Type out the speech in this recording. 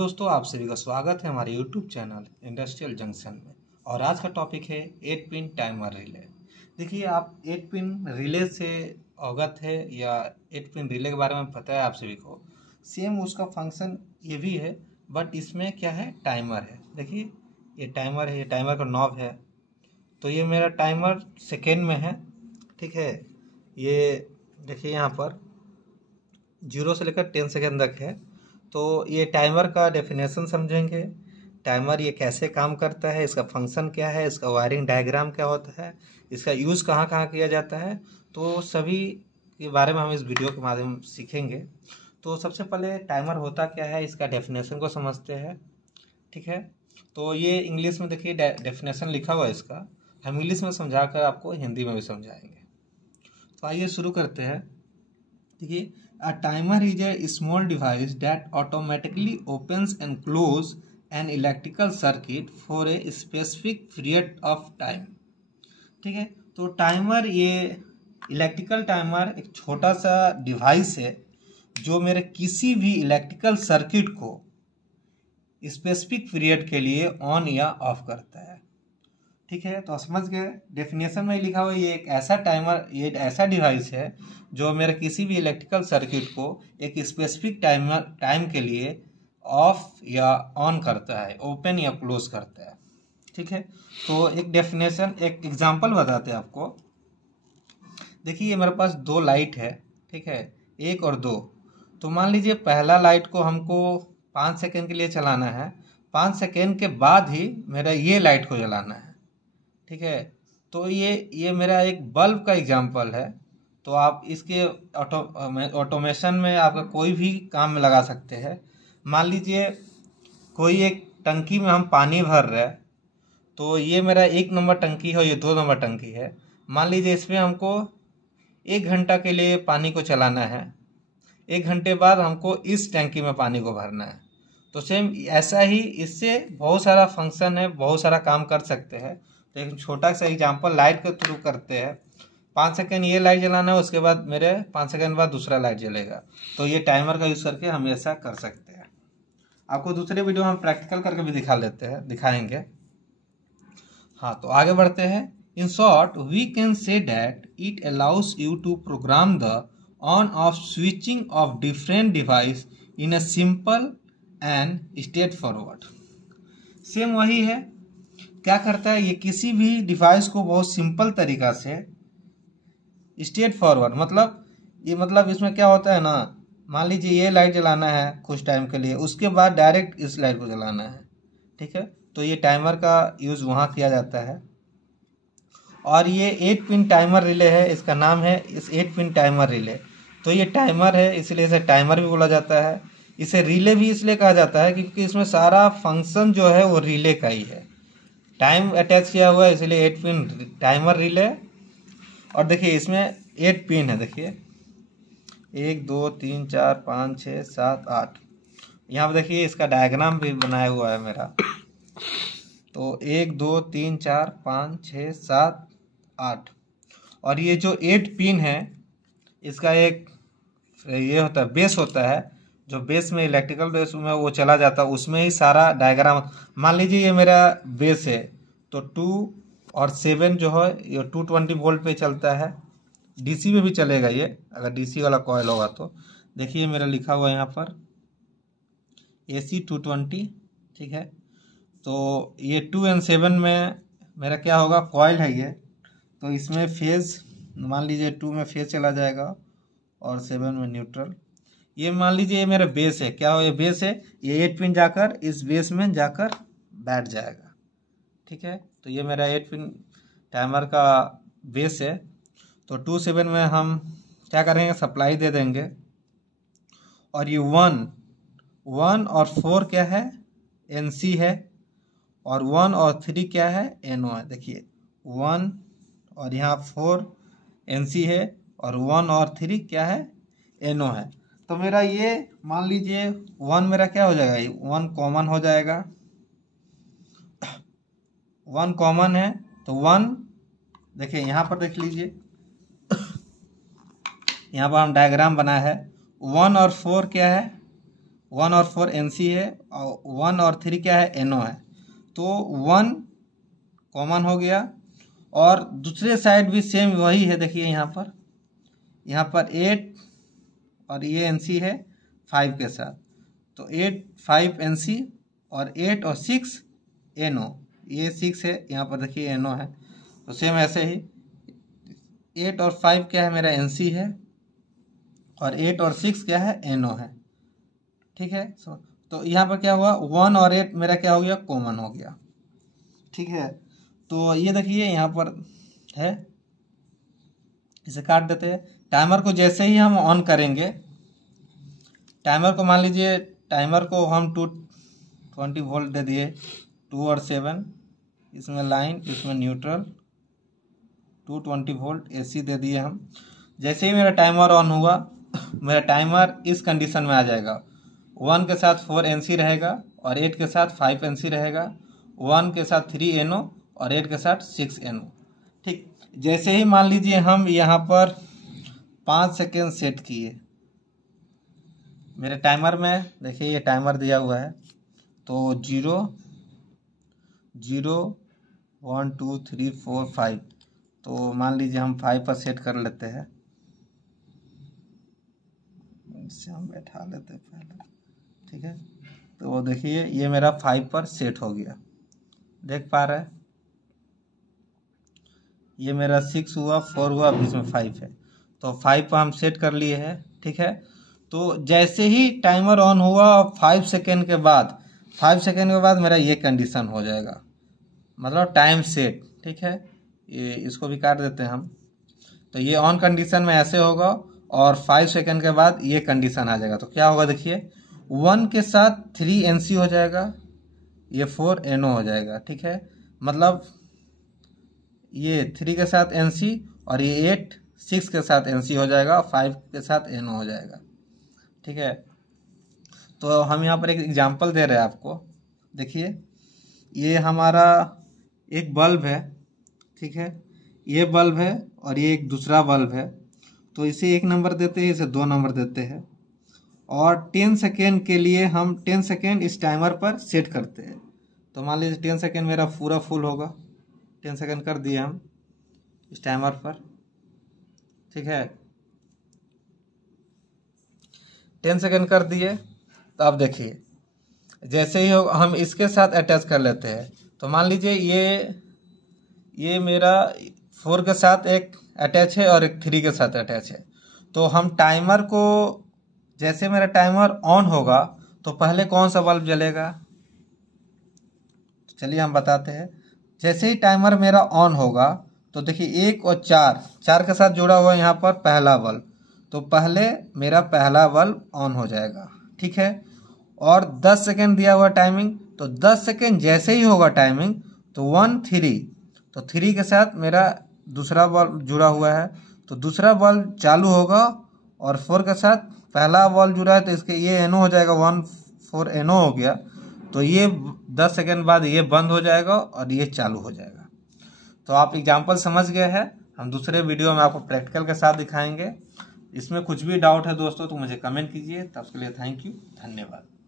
दोस्तों, आप सभी का स्वागत है हमारे YouTube चैनल इंडस्ट्रियल जंक्शन में। और आज का टॉपिक है 8 पिन टाइमर रिले। देखिए, आप 8 पिन रिले से अवगत है या 8 पिन रिले के बारे में पता है आप सभी को। सेम उसका फंक्शन ये भी है, बट इसमें क्या है, टाइमर है। देखिए, ये टाइमर है, ये टाइमर का नॉब है। तो ये मेरा टाइमर सेकेंड में है, ठीक है। ये देखिए यहाँ पर 0 से लेकर 10 सेकेंड तक है। तो ये टाइमर का डेफिनेशन समझेंगे, टाइमर ये कैसे काम करता है, इसका फंक्शन क्या है, इसका वायरिंग डायग्राम क्या होता है, इसका यूज़ कहाँ कहाँ किया जाता है, तो सभी के बारे में हम इस वीडियो के माध्यम से सीखेंगे। तो सबसे पहले टाइमर होता क्या है, इसका डेफिनेशन को समझते हैं, ठीक है। तो ये इंग्लिश में देखिए डेफिनेशन लिखा हुआ है इसका, हम इंग्लिश में समझा कर आपको हिंदी में भी समझाएंगे। तो आइए शुरू करते हैं। देखिए, a timer is a small device that automatically opens and closes an electrical circuit for a specific period of time। ठीक है, तो टाइमर, ये इलेक्ट्रिकल टाइमर एक छोटा सा डिवाइस है जो मेरे किसी भी इलेक्ट्रिकल सर्किट को स्पेसिफिक पीरियड के लिए ऑन या ऑफ करता है। ठीक है, तो समझ गए, डेफिनेशन में लिखा हुआ ये एक ऐसा टाइमर, ये एक ऐसा डिवाइस है जो मेरे किसी भी इलेक्ट्रिकल सर्किट को एक स्पेसिफिक टाइम के लिए ऑफ या ऑन करता है, ओपन या क्लोज करता है। ठीक है, तो एक डेफिनेशन, एक एग्जांपल बताते हैं आपको। देखिए, ये मेरे पास 2 लाइट है, ठीक है, 1 और 2। तो मान लीजिए पहला लाइट को हमको 5 सेकेंड के लिए चलाना है, 5 सेकेंड के बाद ही मेरा ये लाइट को जलाना है। ठीक है, तो ये मेरा एक बल्ब का एग्जांपल है। तो आप इसके ऑटोमेशन में आपका कोई भी काम में लगा सकते हैं। मान लीजिए कोई एक टंकी में हम पानी भर रहे हैं, तो ये मेरा 1 नंबर टंकी है और ये 2 नंबर टंकी है। मान लीजिए इसमें हमको 1 घंटा के लिए पानी को चलाना है, 1 घंटे बाद हमको इस टंकी में पानी को भरना है। तो सेम ऐसा ही इससे बहुत सारा फंक्शन है, बहुत सारा काम कर सकते हैं। तो एक छोटा सा एग्जांपल लाइट के थ्रू करते हैं। 5 सेकेंड ये लाइट जलाना है, उसके बाद मेरे 5 सेकेंड बाद दूसरा लाइट जलेगा। तो ये टाइमर का यूज़ करके हम ऐसा कर सकते हैं। आपको दूसरे वीडियो हम प्रैक्टिकल करके भी दिखाएंगे। हाँ, तो आगे बढ़ते हैं। In short, we can say that it allows you to program the on off switching of different device in a simple and straightforward. Same वही है, क्या करता है, ये किसी भी डिवाइस को बहुत सिंपल तरीका से स्ट्रेट फॉरवर्ड, मतलब इसमें क्या होता है ना, मान लीजिए ये लाइट जलाना है कुछ टाइम के लिए, उसके बाद डायरेक्ट इस लाइट को जलाना है। ठीक है, तो ये टाइमर का यूज़ वहाँ किया जाता है। और ये 8 पिन टाइमर रिले है, इसका नाम है इस 8 पिन टाइमर रिले। तो ये टाइमर है, इसलिए इसे टाइमर भी बोला जाता है। इसे रिले भी इसलिए कहा जाता है क्योंकि इसमें सारा फंक्शन जो है वो रिले का ही है, टाइम अटैच किया हुआ है, इसलिए 8 पिन टाइमर रिले। और देखिए इसमें 8 पिन है, देखिए 1 2 3 4 5 6 7 8। यहाँ पर देखिए इसका डायग्राम भी बनाया हुआ है मेरा। तो 1 2 3 4 5 6 7 8। और ये जो 8 पिन है, इसका एक ये होता है, बेस होता है, जो बेस में इलेक्ट्रिकल बेस में वो चला जाता है, उसमें ही सारा डायग्राम। मान लीजिए ये मेरा बेस है, तो 2 और 7 जो है ये 220 वोल्ट पे चलता है। डीसी में भी चलेगा ये, अगर डीसी वाला कॉइल होगा तो। देखिए मेरा लिखा हुआ है यहाँ पर AC 220, ठीक है। तो ये 2 और 7 में मेरा क्या होगा, कॉइल है ये। तो इसमें फेज, मान लीजिए 2 में फेज चला जाएगा और 7 में न्यूट्रल। ये मान लीजिए ये मेरा बेस है, क्या हो, ये बेस है, ये 8 पिन जाकर इस बेस में जाकर बैठ जाएगा। ठीक है, तो ये मेरा 8 पिन टाइमर का बेस है। तो 2 7 में हम क्या करेंगे, सप्लाई दे देंगे। और ये 1 और 4 क्या है, NC है। और 1 और 3 क्या है, NO है। देखिए 1 और यहाँ 4 NC है, और 1 और 3 क्या है, NO है। तो मेरा ये मान लीजिए 1 मेरा क्या हो जाएगा, 1 कॉमन हो जाएगा, 1 कॉमन है। तो 1 देखिए यहाँ पर देख लीजिए, यहाँ पर हम डायग्राम बनाया है। 1 और 4 क्या है, 1 और 4 NC है और 1 और 3 क्या है, NO है। तो 1 कॉमन हो गया और दूसरे साइड भी सेम वही है। देखिए यहाँ पर 8 और ये NC है 5 के साथ, तो 8 5 NC और 8 और 6 NO, ये 6 है यहाँ पर, देखिए NO है। तो सेम ऐसे ही 8 और 5 क्या है मेरा NC है और 8 और 6 क्या है, NO है। ठीक है, तो यहाँ पर क्या हुआ, 1 और 8 मेरा क्या हो गया, कॉमन हो गया। ठीक है, तो ये देखिए यहाँ पर है, इसे काट देते हैं। टाइमर को जैसे ही हम ऑन करेंगे, टाइमर को मान लीजिए, टाइमर को हम 220 वोल्ट दे दिए, 2 और 7, इसमें लाइन, इसमें न्यूट्रल, 220 वोल्ट AC दे दिए हम। जैसे ही मेरा टाइमर ऑन हुआ, मेरा टाइमर इस कंडीशन में आ जाएगा, 1 के साथ 4 NC रहेगा और 8 के साथ 5 NC रहेगा, 1 के साथ 3 NO और 8 के साथ 6 NO। ठीक, जैसे ही मान लीजिए हम यहाँ पर 5 सेकेंड सेट किए मेरे टाइमर में, देखिए ये टाइमर दिया हुआ है, तो 0 0 1 2 3 4 5, तो मान लीजिए हम 5 पर सेट कर लेते हैं। इससे हम बैठा लेते हैं पहले। ठीक है, तो वो देखिए ये मेरा 5 पर सेट हो गया, देख पा रहे हैं। ये मेरा 6 हुआ, 4 हुआ, बीच में 5 है, तो 5 पर हम सेट कर लिए हैं। ठीक है, तो जैसे ही टाइमर ऑन हुआ 5 सेकेंड के बाद मेरा ये कंडीशन हो जाएगा, मतलब टाइम सेट। ठीक है, ये इसको भी काट देते हैं हम। तो ये ऑन कंडीशन में ऐसे होगा और 5 सेकेंड के बाद ये कंडीशन आ जाएगा। तो क्या होगा, देखिए 1 के साथ 3 NC हो जाएगा, ये 4 NO हो जाएगा। ठीक है, मतलब ये 3 के साथ NC और ये 8 6 के साथ NC हो जाएगा, 5 के साथ NO हो जाएगा। ठीक है, तो हम यहाँ पर एक एग्जांपल दे रहे हैं आपको। देखिए ये हमारा एक बल्ब है। ठीक है, ये बल्ब है और ये एक दूसरा बल्ब है, तो इसे 1 नंबर देते हैं, इसे 2 नंबर देते हैं और 10 सेकेंड के लिए हम 10 सेकेंड इस टाइमर पर सेट करते हैं। तो मान लीजिए 10 सेकेंड मेरा पूरा फुल होगा, 10 सेकेंड कर दिए हम इस टाइमर पर। ठीक है, 10 सेकेंड कर दिए, तो अब देखिए जैसे ही हम इसके साथ अटैच कर लेते हैं, तो मान लीजिए ये मेरा 4 के साथ एक अटैच है और एक 3 के साथ अटैच है। तो हम टाइमर को, जैसे मेरा टाइमर ऑन होगा तो पहले कौन सा बल्ब जलेगा, चलिए हम बताते हैं। जैसे ही टाइमर मेरा ऑन होगा तो देखिए 1 और 4 के साथ जुड़ा हुआ यहाँ पर पहला बल्ब, तो पहले मेरा पहला बल्ब ऑन हो जाएगा। ठीक है, और 10 सेकेंड दिया हुआ टाइमिंग, तो 10 सेकेंड जैसे ही होगा टाइमिंग, तो 1 3, तो 3 के साथ मेरा दूसरा बल्ब जुड़ा हुआ है, तो दूसरा बल्ब चालू होगा और 4 के साथ पहला बल्ब जुड़ा है, तो इसके ये NO हो जाएगा, 1 4 NO हो गया। तो ये 10 सेकेंड बाद ये बंद हो जाएगा और ये चालू हो जाएगा। तो आप एग्जाम्पल समझ गए हैं, हम दूसरे वीडियो में आपको प्रैक्टिकल के साथ दिखाएंगे। इसमें कुछ भी डाउट है दोस्तों तो मुझे कमेंट कीजिए, तब के लिए थैंक यू, धन्यवाद।